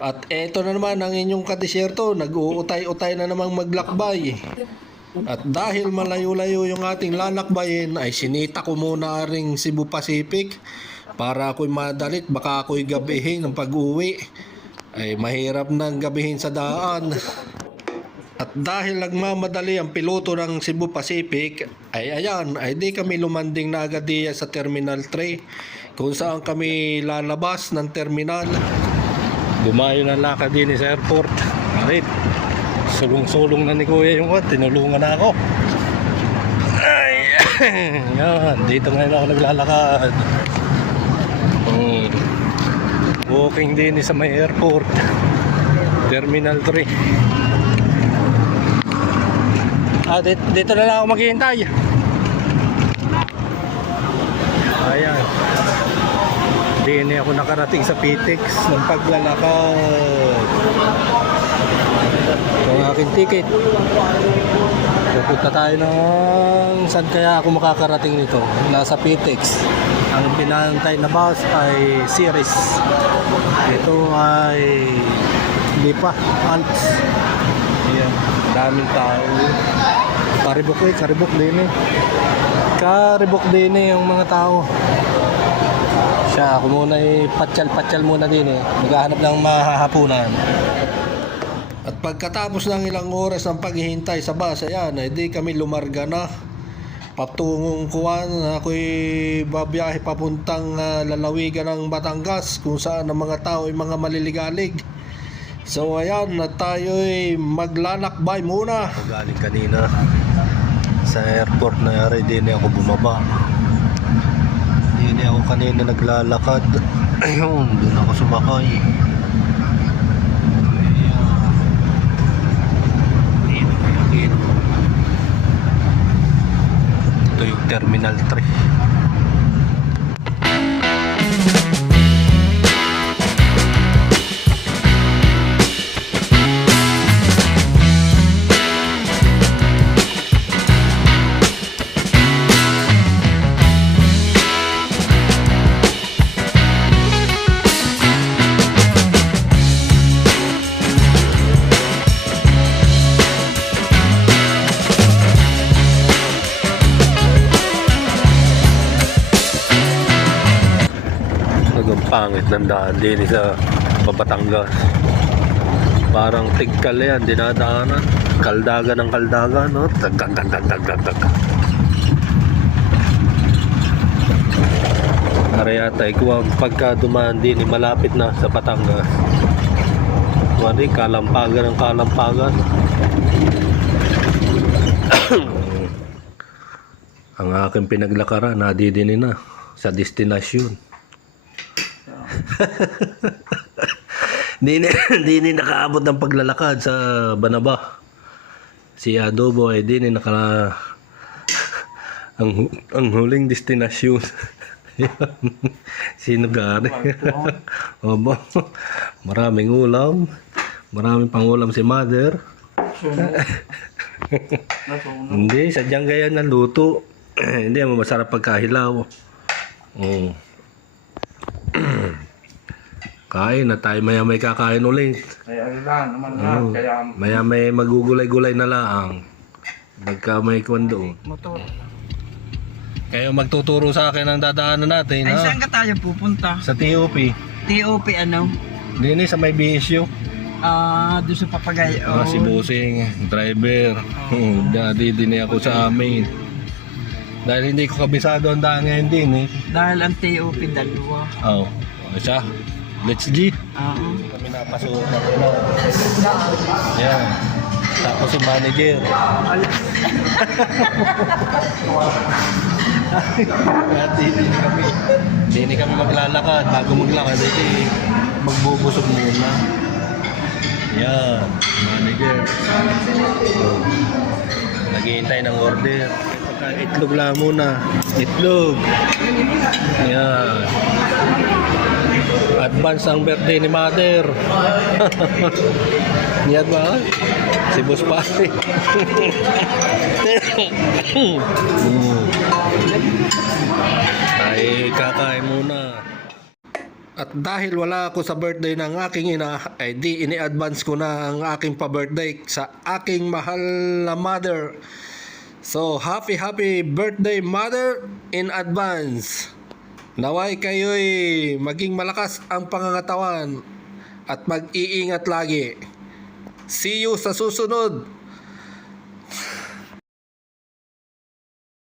At eto na naman ang inyong kadisyerto, nag-uutay-utay na namang maglakbay. At dahil malayo-layo yung ating lalakbayin, ay sinita ko muna ring Cebu Pacific para ako'y madalit, baka ako'y gabihin ng pag-uwi. Ay mahirap nang gabihin sa daan. At dahil nagmamadali ang piloto ng Cebu Pacific, ay ayan, ay di kami lumanding na agad diya sa Terminal 3 kung saan kami lalabas ng terminal. Dumayo na lakad din sa airport. Arit, sulong-sulong na ni Kuya yung tinulungan na ako. Ay, yan, dito ngayon ako naglalakad. Walking din sa may airport, Terminal 3. Dito na lang ako maghihintay. Ayan, hindi ako nakarating sa PTEX ng paglalakad. Ito ang aking ticket. Pupunta tayo ng saan kaya ako makakarating nito? Nasa PTEX. Ang pinantay na bus ay Series. Ito ay Lipa Alps. Ayan, daming tao. Karibok din yung mga tao. Siya, ako muna patyal muna din maghahanap ng mahahapunan. At pagkatapos ng ilang oras ng paghihintay sa bus, ayan, di kami lumarga na patungong Kuwan. Ako'y babiyahe papuntang lalawigan ng Batangas, kung saan ang mga tao ay mga maliligalig. So ayan, na tayo'y maglalakbay muna. Galing kanina sa airport na yari, din ako bumaba. Din ako kanina naglalakad. Ayun, doon ako sumakay. Ito yung Terminal 3. Pangit ng daan din sa Batangas. Parang tigkal yan, dinadaanan. Kaldaga ng kaldaga, no? Tag. Arayata, ikaw pagka dumaan din, malapit na sa Batangas. Wari, kalampagan ng kalampagan. Ang aking pinaglakaran, nadidinin na sa destinasyon. Hindi nakaabot ng paglalakad sa Banaba. Si Adobo ay hindi ang huling destinasyon. Sinugari. Obo. Maraming ulam. Maraming pangulam si Mother. Hindi, sadyang gaya ng luto. Hindi, masarap pagkahilaw. Kain na tayo, maya may kakain ulit. Kaya lang naman lahat. Kaya maya may magugulay-gulay na lang. Pagka may kwan doon. motor. Kayo magtuturo sa akin ang dadaanan natin. Ay, saan ka tayo pupunta? Sa TOP. TOP ano? Dini sa may bisyo. Doon sa Papagay. Si Busing, driver. Dini ako sa amin. Dahil hindi ko kabisado ang daan ngayon din Dahil ang TOP dalawa. Isa. Let's G. Kami napasok na ito. Yan. Tapos si manager. Hindi kami maglalakad. Bago maglakad, magbubusog muna. Yan. Manager. Naghihintay ng order. Itlog lang muna. Itlog. Yan. Advance ang birthday ni Mother. Yan ba? Si Boss Pati. Ay, kakain muna. At dahil wala ako sa birthday ng aking ina, ay di ini-advance ko na ang aking pa-birthday sa aking mahal na mother. So, happy birthday mother in advance. Naway kayo'y maging malakas ang pangangatawan at mag-iingat lagi. See you sa susunod.